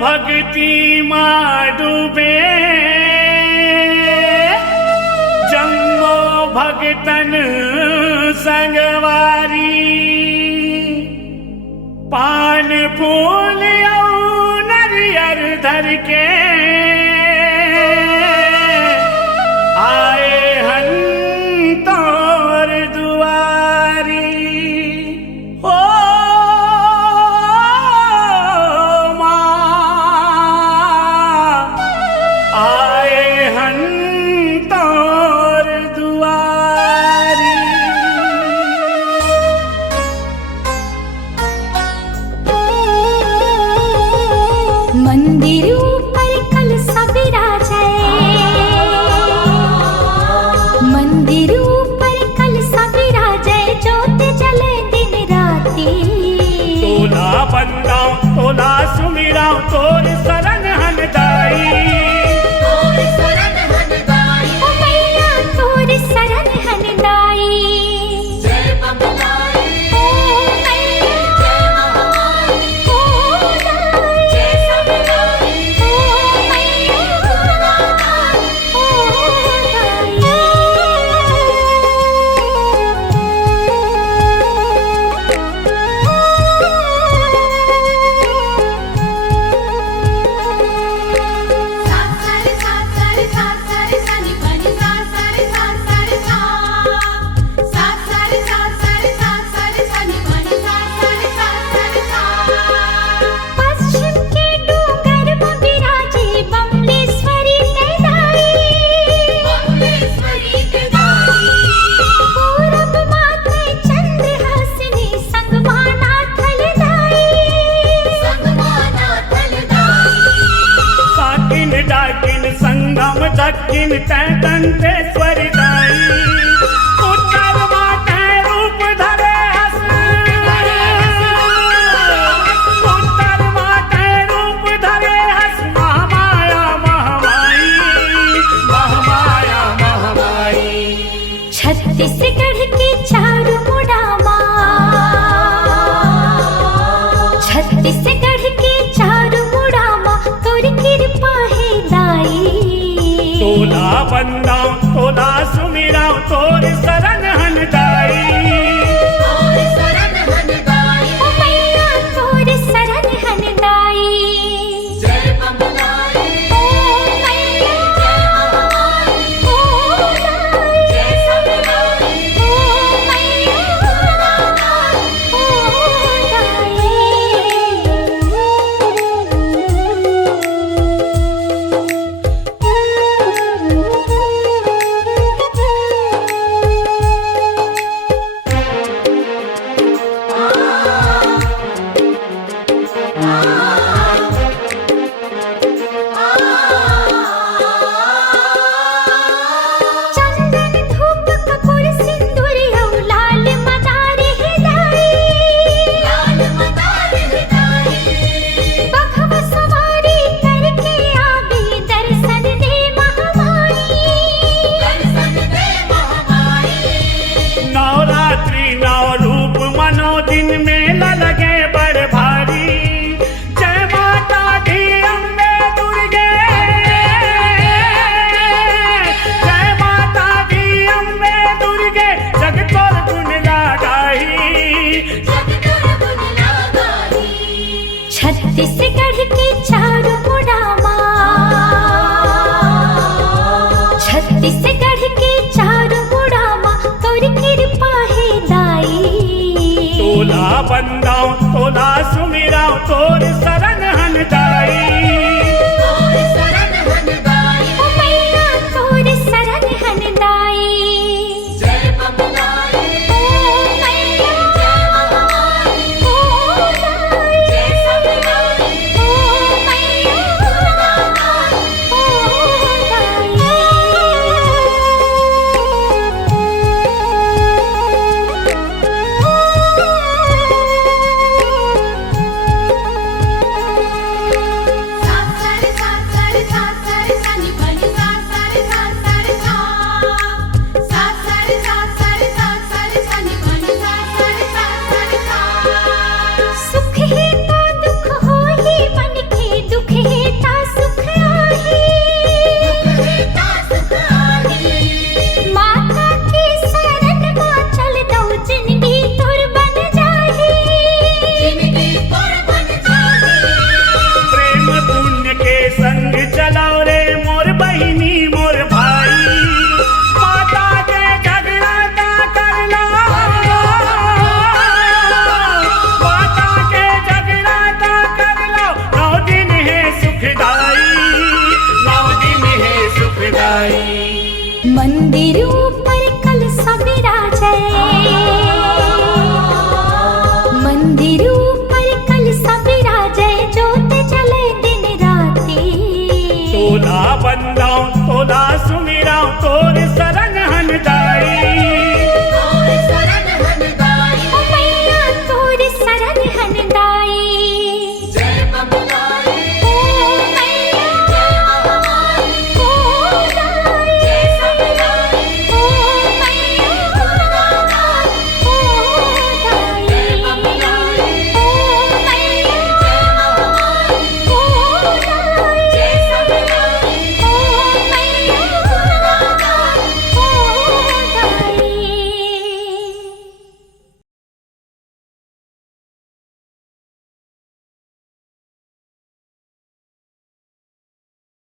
भक्ति मां डूबे जम्मो भगतन संगवारी पान फूल और नरियर धर के आए हन तोर दुआरी ओ मंदिर ऊपर कलसा विराजे, मंदिर ऊपर कलसा विराजे, ज्योत जले दिन राती। तोला बंदाऊं तोला सुमिराऊं तोर शरण हनदाई, तोर शरण हनदाई, ओ मैया तोर शरण हनदाई। जय बमलाई, ओ मैया जय महामाई, ओ दाई जय सबलाई, ओ मैया दुर्गादाई, ओ पश्चिम के डूंगर में विराजे बमलेश्वरी तेदाई, बमलेश्वरी तेदाई। पूरब माथे चंद्रहासिनी संगमाना थलदाई, संगमाना थलदाई। साकिन डाकिन संगम दक्षिण तैतंतेश्वरी दाई, उत्तर माते रूप धरे हस, उत्तर माते रूप धरे हस महामाया महामाई, महामाया महामाई। छत्तीसगढ़ के चारू मुड़ामा, छत्तीसगढ़ के चारू मुड़ामा तोर कृपा है दाई। तोला बंदाऊं तोला सुमिराऊं तोर शरण हनदाई, तोर शरण हनदाई, ओ मैया तोर शरण हनदाई। जय बमलाई, ओ मैया जय महामाई, ओ दाई जय सबलाई, ओ मैया दुर्गादाई, ओ चंदन धूप कपूर सिंदूर और लाल मदार हिदाई, लाल मदार हिदाई। बखव सवारी करके आवे दर्शन दे महामाई, दर्शन दे महामाई। नवरात्रि नव रूप मनो दिन मेला लगे बड़ भारी, जय माता दी अम्बे दुर्गे, जय माता दी अम्बे दुर्गे जग तोर गुण गाई, जग तोर गुण गाई। छत्तीसगढ़